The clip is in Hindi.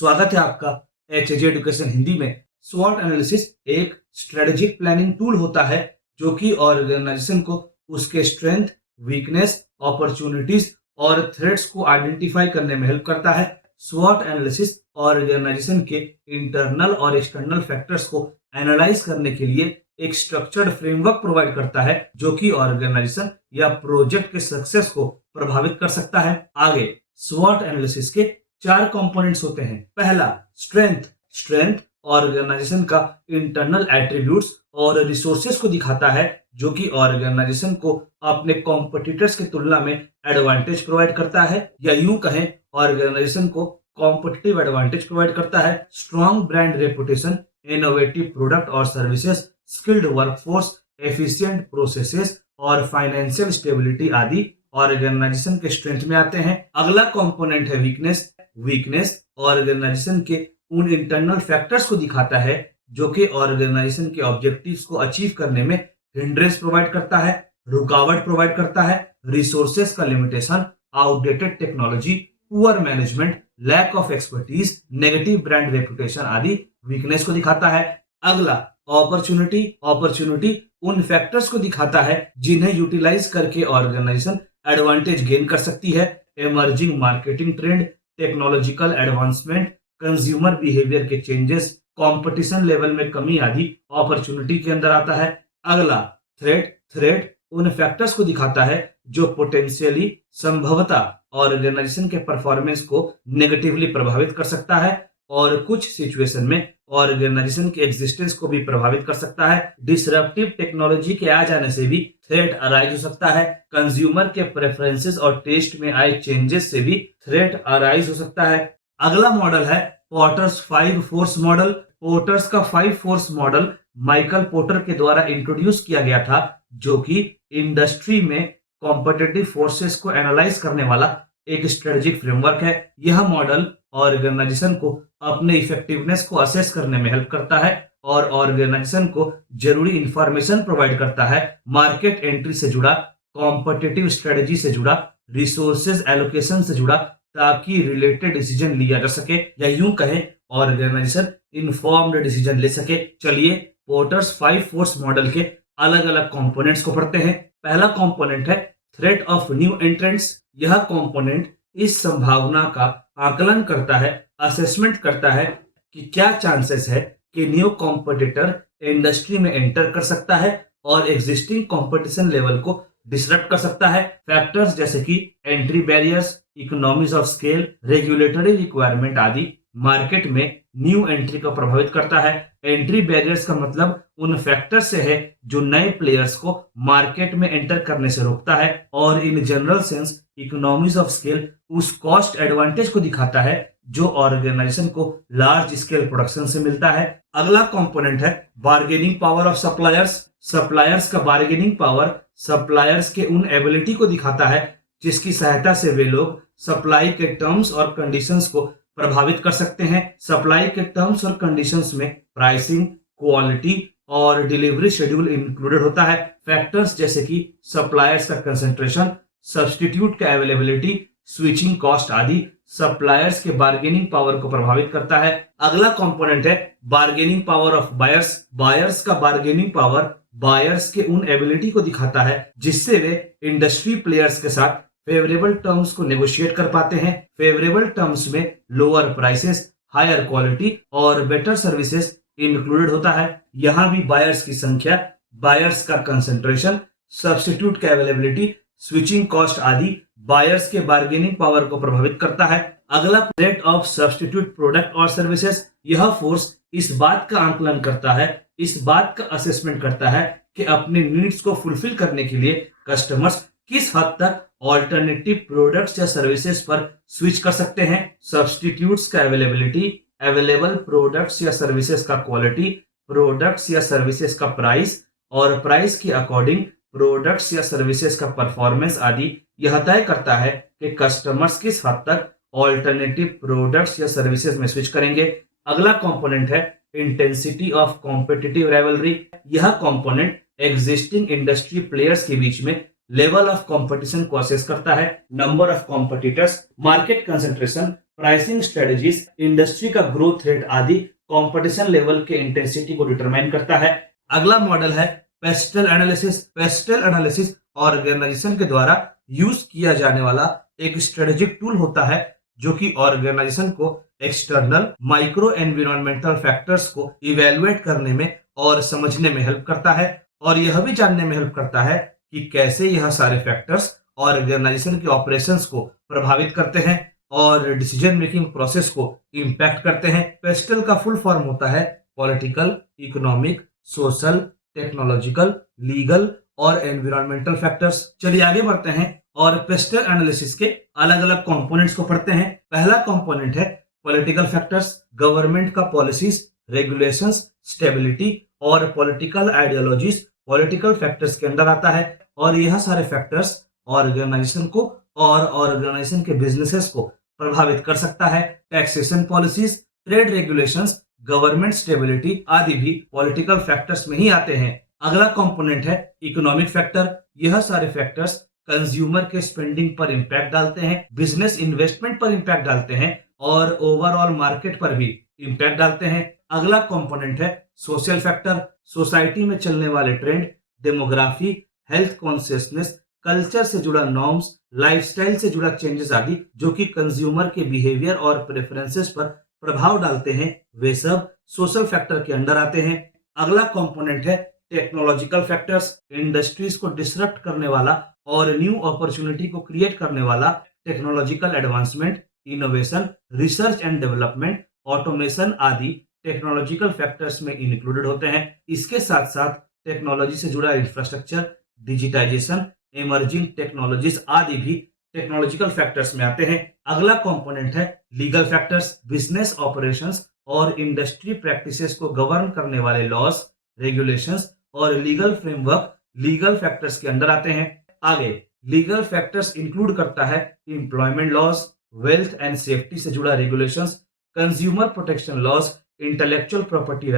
स्वागत है आपका एच एजुकेशन हिंदी में। स्वॉट एनालिसिस एक स्ट्रेटेजिक प्लानिंग टूल होता है जो कि ऑर्गेनाइजेशन को उसके स्ट्रेंथ, वीकनेस, अपॉर्चुनिटीज और थ्रेट्स को आइडेंटिफाई करने में हेल्प करता है। स्वॉट एनालिसिस ऑर्गेनाइजेशन के इंटरनल और एक्सटर्नल फैक्टर्स को एनालाइज करने के लिए एक स्ट्रक्चर्ड फ्रेमवर्क प्रोवाइड करता है जो कि ऑर्गेनाइजेशन या प्रोजेक्ट के सक्सेस को प्रभावित कर सकता है। आगे स्वॉट एनालिसिस के 4 कंपोनेंट्स होते हैं। पहला स्ट्रेंथ। स्ट्रेंथ ऑर्गेनाइजेशन का इंटरनल एट्रीब्यूट्स और रिसोर्सेज को दिखाता है जो कि ऑर्गेनाइजेशन को अपने कॉम्पिटिटर्स की तुलना में एडवांटेज प्रोवाइड करता है, या यूं कहें ऑर्गेनाइजेशन को कॉम्पिटिटिव एडवांटेज प्रोवाइड करता है। Strong brand reputation, innovative product और services, skilled workforce, efficient processes और फाइनेंशियल स्टेबिलिटी आदि ऑर्गेनाइजेशन के स्ट्रेंथ में आते हैं। अगला कंपोनेंट है वीकनेस। वीकनेस ऑर्गेनाइजेशन के उन इंटरनल फैक्टर्स को दिखाता है जो कि ऑर्गेनाइजेशन के ऑब्जेक्टिव्स को अचीव करने में हिंड्रेंस प्रोवाइड करता है, रुकावट प्रोवाइड करता है। रिसोर्सेज का limitation, outdated technology, poor management, lack of expertise, negative brand reputation आदि वीकनेस को दिखाता है। अगला अपॉर्चुनिटी। अपॉर्चुनिटी उन फैक्टर्स को दिखाता है जिन्हें यूटिलाइज करके ऑर्गेनाइजेशन एडवांटेज गेन कर सकती है। Emerging marketing trend, technological advancement, consumer behaviour के चेंजेस, कंपटीशन लेवल में कमी आदि अपॉर्चुनिटी के अंदर आता है। अगला थ्रेट। थ्रेट उन फैक्टर्स को दिखाता है जो पोटेंशियली, संभवतः ऑर्गेनाइजेशन के परफॉर्मेंस को नेगेटिवली प्रभावित कर सकता है और कुछ सिचुएशन में ऑर्गेनाइजेशन के एग्जिस्टेंस को भी प्रभावित कर सकता है। डिसरप्टिव टेक्नोलॉजी के आ जाने से भी थ्रेट अराइज हो सकता है। कंज्यूमर के प्रेफरेंसेस और टेस्ट में आए चेंजेस से भी थ्रेट अराइज हो सकता है। अगला मॉडल है पोर्टर्स 5 फोर्स मॉडल। पोर्टर्स का 5 फोर्स मॉडल माइकल पोर्टर के द्वारा इंट्रोड्यूस किया गया था जो कि इंडस्ट्री में कॉम्पिटिटिव फोर्सेस को एनालाइज करने वाला एक स्ट्रेटेजिक फ्रेमवर्क है। यह मॉडल ऑर्गेनाइजेशन को अपने इफेक्टिवनेस को असेस करने में हेल्प करता है और ऑर्गेनाइजेशन को जरूरी इंफॉर्मेशन प्रोवाइड करता है। मार्केट एंट्री से जुड़ा, कॉम्पिटिटिव स्ट्रेटेजी से जुड़ा, रिसोर्सेज एलोकेशन से जुड़ा, ताकि रिलेटेड डिसीजन लिया जा सके, या यूं कहें ऑर्गेनाइजेशन इन्फॉर्म्ड डिसीजन ले सके। चलिए पोर्टर्स 5 फोर्स मॉडल के अलग अलग कंपोनेंट्स को पढ़ते हैं। पहला कंपोनेंट है थ्रेट ऑफ न्यू एंट्रेंट्स। यह कंपोनेंट इस संभावना का आकलन करता है, असेसमेंट करता है कि क्या चांसेस है कि न्यू कॉम्पिटिटर इंडस्ट्री में एंटर कर सकता है और एग्जिस्टिंग कंपटीशन लेवल को डिसरप्ट कर सकता है। फैक्टर्स जैसे कि entry barriers, economies of scale, regulatory requirement आदि मार्केट में न्यू एंट्री को प्रभावित करता है। एंट्री बैरियर्स का मतलब उन फैक्टर्स से है जो नए प्लेयर्स को मार्केट में एंटर करने से रोकता है, और in general sense economies of scale उस कॉस्ट एडवांटेज को दिखाता है जो ऑर्गेनाइजेशन को लार्ज स्केल प्रोडक्शन से मिलता है। अगला कंपोनेंट है bargaining power of suppliers. Suppliers का बार्गेनिंग पावर सप्लायर्स के उन एबिलिटी को दिखाता है जिसकी सहायता से वे लोग सप्लाई के टर्म्स और कंडीशंस को प्रभावित कर सकते हैं। सप्लाई के टर्म्स और कंडीशंस में प्राइसिंग, क्वालिटी और डिलीवरी शेड्यूल इंक्लूडेड होता है। फैक्टर्स जैसे कि सप्लायर्स का कंसंट्रेशन, सब्स्टिट्यूट का अवेलेबिलिटी, स्विचिंग कॉस्ट आदि सप्लायर्स के बार्गेनिंग पावर को प्रभावित करता है। अगला कंपोनेंट है bargaining power of buyers. Buyers का बार्गेनिंग पावर बायर्स के उन एबिलिटी को दिखाता है जिससे वे इंडस्ट्री प्लेयर्स के साथ फेवरेबल टर्म्स को नेगोशिएट कर पाते हैं। फेवरेबल टर्म्स में लोअर प्राइसेस, हायर क्वालिटी और बेटर सर्विसेज इंक्लूडेड होता है। यहां भी बायर्स की संख्या, बायर्स का कंसंट्रेशन, सब्स्टिट्यूट का अवेलेबिलिटी, स्विचिंग कॉस्ट आदि बायर्स के बार्गेनिंग पावर को प्रभावित करता है। अगला थ्रेट ऑफ सब्स्टिट्यूट प्रोडक्ट और सर्विसेज। यह फोर्स इस बात का आकलन करता है, इस बात का असेसमेंट करता है कि अपने नीड्स को फुलफिल करने के लिए कस्टमर्स किस हद तक ऑल्टरनेटिव प्रोडक्ट्स या सर्विसेज पर स्विच कर सकते हैं। सब्स्टिट्यूट्स का अवेलेबिलिटी, अवेलेबल प्रोडक्ट्स या सर्विसेज का क्वालिटी, प्रोडक्ट्स या सर्विसेज का प्राइस और प्राइस के अकॉर्डिंग प्रोडक्ट्स या सर्विसेज का परफॉर्मेंस आदि यह तय करता है कि कस्टमर्स किस हद तक ऑल्टरनेटिव प्रोडक्ट्स या सर्विसेज में स्विच करेंगे। अगला कंपोनेंट है इंटेंसिटी ऑफ कॉम्पिटिटिव राइवलरी। यह कंपोनेंट एग्जिस्टिंग इंडस्ट्री प्लेयर्स के बीच में लेवल ऑफ कंपटीशन को असेस करता है। Number of competitors, market concentration, pricing strategies, industry का ग्रोथ रेट आदि कंपटीशन लेवल के इंटेंसिटी को डिटरमाइन करता है। अगला मॉडल है PESTEL analysis. PESTEL analysis organization के द्वारा यूज किया जाने वाला एक स्ट्रेटेजिक टूल होता है जो कि ऑर्गेनाइजेशन को एक्सटर्नल माइक्रो एनवायरमेंटल फैक्टर्स को इवेलुएट करने में और समझने में हेल्प करता है और यह भी जानने में हेल्प करता है कि कैसे यह सारे फैक्टर्स ऑर्गेनाइजेशन के ऑपरेशंस को प्रभावित करते हैं और डिसीजन मेकिंग प्रोसेस को इम्पैक्ट करते हैं। पेस्टल का फुल फॉर्म होता है political, economic, social, technological, legal और एनवायरमेंटल फैक्टर्स। चलिए आगे बढ़ते हैं और पेस्टल एनालिसिस के अलग अलग कंपोनेंट्स को पढ़ते हैं। पहला कंपोनेंट है पॉलिटिकल फैक्टर्स। गवर्नमेंट का पॉलिसीज, रेगुलेशंस, स्टेबिलिटी और पॉलिटिकल आइडियोलॉजीज पॉलिटिकल फैक्टर्स के अंदर आता है और यह सारे फैक्टर्स ऑर्गेनाइजेशन को और ऑर्गेनाइजेशन के बिजनेसेस को प्रभावित कर सकता है। Taxation policies, trade regulations, government stability आदि भी पॉलिटिकल फैक्टर्स में ही आते हैं। अगला कंपोनेंट है इकोनॉमिक फैक्टर। यह सारे फैक्टर्स कंज्यूमर के स्पेंडिंग पर इंपैक्ट डालते हैं, बिजनेस इन्वेस्टमेंट पर इंपैक्ट डालते हैं और ओवरऑल मार्केट पर भी इंपैक्ट डालते हैं। अगला कंपोनेंट है सोशल फैक्टर। सोसाइटी में चलने वाले trend, demography, health consciousness, culture से जुड़ा नॉर्म्स, लाइफस्टाइल से जुड़ा चेंजेस आदि जो कि कंज्यूमर के बिहेवियर और प्रेफरेंसेस पर प्रभाव डालते हैं, वे सब सोशल फैक्टर के अंडर आते हैं। अगला कंपोनेंट है टेक्नोलॉजिकल फैक्टर्स। इंडस्ट्रीज को डिसरप्ट करने वाला और न्यू अपॉर्चुनिटी को क्रिएट करने वाला technological advancement, innovation, research and development, automation आदि टेक्नोलॉजिकल फैक्टर्स में इंक्लूडेड होते हैं। इसके साथ साथ टेक्नोलॉजी से जुड़ा इंफ्रास्ट्रक्चर, डिजिटाइजेशन, इमर्जिंग टेक्नोलॉजीज आदि भी टेक्नोलॉजिकल फैक्टर्स में आते हैं। अगला कंपोनेंट है लीगल फैक्टर्स। बिजनेस ऑपरेशंस और इंडस्ट्री प्रैक्टिसेस को गवर्न करने वाले लॉज, रेगुलेशंस और लीगल फ्रेमवर्क लीगल फैक्टर्स के अंदर आते हैं। आगे लीगल फैक्टर्स इंक्लूड करता है employment laws, wealth and safety से जुड़ा regulations, consumer protection laws, intellectual property